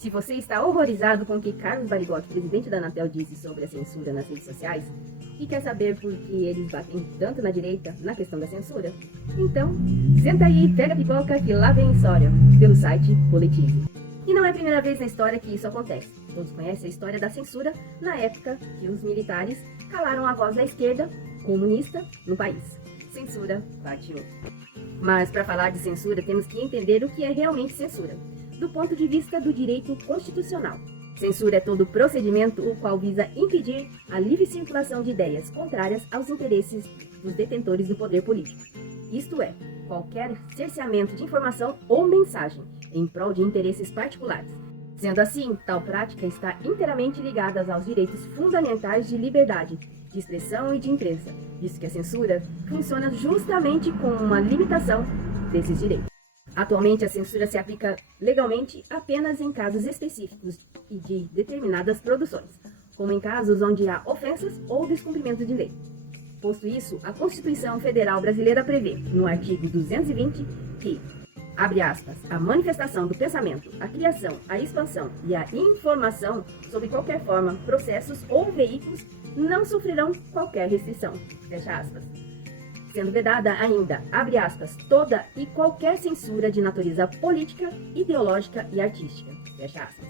Se você está horrorizado com o que Carlos Barigotti, presidente da Anatel, disse sobre a censura nas redes sociais, e quer saber por que eles batem tanto na direita na questão da censura, então senta aí e pega a pipoca que lá vem história, pelo site Politize. E não é a primeira vez na história que isso acontece. Todos conhecem a história da censura na época que os militares calaram a voz da esquerda comunista no país. Censura, parte 1. Mas para falar de censura, temos que entender o que é realmente censura, do ponto de vista do direito constitucional. Censura é todo procedimento o qual visa impedir a livre circulação de ideias contrárias aos interesses dos detentores do poder político. Isto é, qualquer cerceamento de informação ou mensagem em prol de interesses particulares. Sendo assim, tal prática está inteiramente ligada aos direitos fundamentais de liberdade, de expressão e de imprensa, visto que a censura funciona justamente como uma limitação desses direitos. Atualmente, a censura se aplica legalmente apenas em casos específicos e de determinadas produções, como em casos onde há ofensas ou descumprimento de lei. Posto isso, a Constituição Federal Brasileira prevê, no artigo 220, que, abre aspas, a manifestação do pensamento, a criação, a expansão e a informação sob qualquer forma, processos ou veículos não sofrerão qualquer restrição, fecha aspas. Sendo vedada ainda, abre aspas, toda e qualquer censura de natureza política, ideológica e artística, fecha aspas.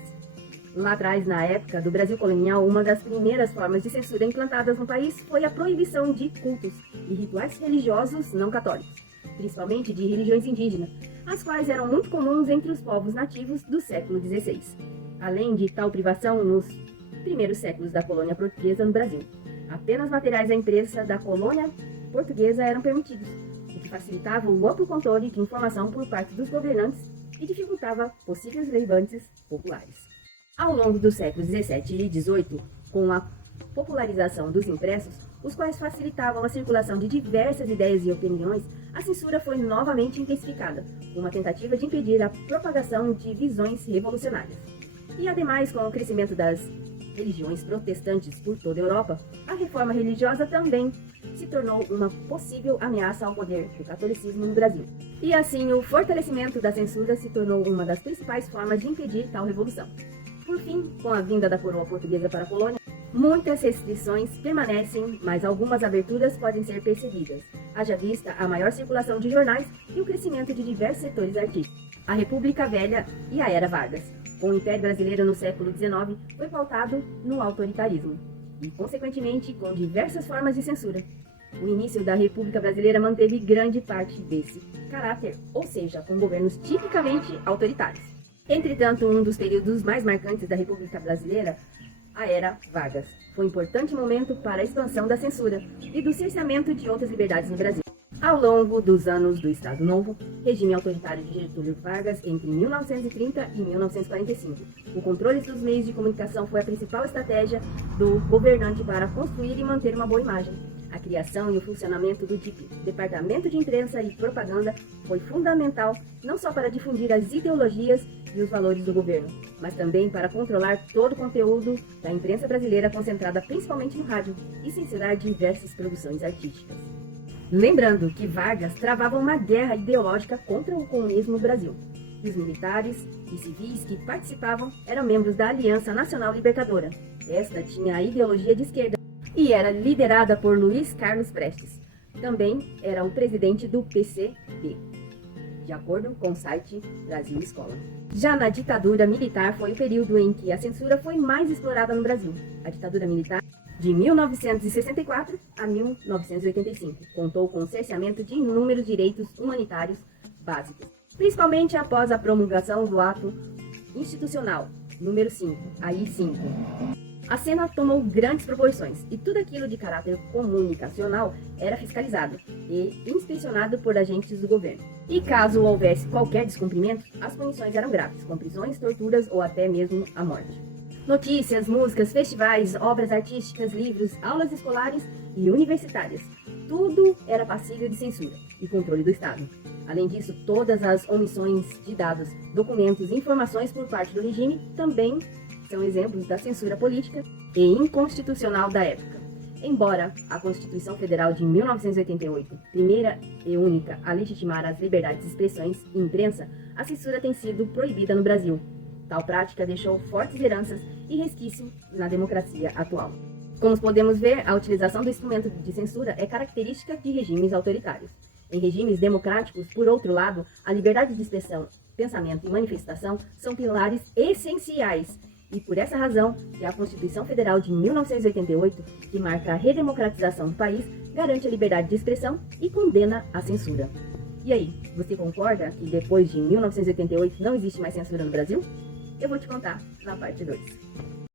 Lá atrás, na época do Brasil colonial, uma das primeiras formas de censura implantadas no país foi a proibição de cultos e rituais religiosos não católicos, principalmente de religiões indígenas, as quais eram muito comuns entre os povos nativos do século XVI. Além de tal privação, nos primeiros séculos da colônia portuguesa no Brasil, apenas materiais da imprensa da colônia portuguesa eram permitidos, o que facilitava o amplo controle de informação por parte dos governantes e dificultava possíveis levantes populares. Ao longo dos séculos XVII e XVIII, com a popularização dos impressos, os quais facilitavam a circulação de diversas ideias e opiniões, a censura foi novamente intensificada, uma tentativa de impedir a propagação de visões revolucionárias. E ademais, com o crescimento das religiões protestantes por toda a Europa, a reforma religiosa também se tornou uma possível ameaça ao poder do catolicismo no Brasil. E assim, o fortalecimento da censura se tornou uma das principais formas de impedir tal revolução. Por fim, com a vinda da coroa portuguesa para a colônia, muitas restrições permanecem, mas algumas aberturas podem ser percebidas, haja vista a maior circulação de jornais e o crescimento de diversos setores artísticos. A República Velha e a Era Vargas, com o Império Brasileiro no século XIX, foi pautado no autoritarismo e, consequentemente, com diversas formas de censura. O início da República Brasileira manteve grande parte desse caráter, ou seja, com governos tipicamente autoritários. Entretanto, um dos períodos mais marcantes da República Brasileira, a Era Vargas, foi um importante momento para a expansão da censura e do cerceamento de outras liberdades no Brasil. Ao longo dos anos do Estado Novo, regime autoritário de Getúlio Vargas entre 1930 e 1945, o controle dos meios de comunicação foi a principal estratégia do governante para construir e manter uma boa imagem. A criação e o funcionamento do DIP, Departamento de Imprensa e Propaganda, foi fundamental não só para difundir as ideologias e os valores do governo, mas também para controlar todo o conteúdo da imprensa brasileira concentrada principalmente no rádio e censurar diversas produções artísticas. Lembrando que Vargas travava uma guerra ideológica contra o comunismo no Brasil. E os militares e civis que participavam eram membros da Aliança Nacional Libertadora. Esta tinha a ideologia de esquerda e era liderada por Luiz Carlos Prestes. Também era o presidente do PCB, de acordo com o site Brasil Escola. Já na ditadura militar foi o período em que a censura foi mais explorada no Brasil. A ditadura militar de 1964 a 1985 contou com o cerceamento de inúmeros direitos humanitários básicos, principalmente após a promulgação do Ato Institucional número 5, AI-5. A cena tomou grandes proporções e tudo aquilo de caráter comunicacional era fiscalizado e inspecionado por agentes do governo. E caso houvesse qualquer descumprimento, as punições eram graves, com prisões, torturas ou até mesmo a morte. Notícias, músicas, festivais, obras artísticas, livros, aulas escolares e universitárias. Tudo era passível de censura e controle do Estado. Além disso, todas as omissões de dados, documentos e informações por parte do regime também são exemplos da censura política e inconstitucional da época. Embora a Constituição Federal de 1988, primeira e única a legitimar as liberdades de expressões e imprensa, a censura tem sido proibida no Brasil. Tal prática deixou fortes heranças e resquícios na democracia atual. Como podemos ver, a utilização do instrumento de censura é característica de regimes autoritários. Em regimes democráticos, por outro lado, a liberdade de expressão, pensamento e manifestação são pilares essenciais. E por essa razão, que a Constituição Federal de 1988, que marca a redemocratização do país, garante a liberdade de expressão e condena a censura. E aí, você concorda que depois de 1988 não existe mais censura no Brasil? Eu vou te contar na parte 2.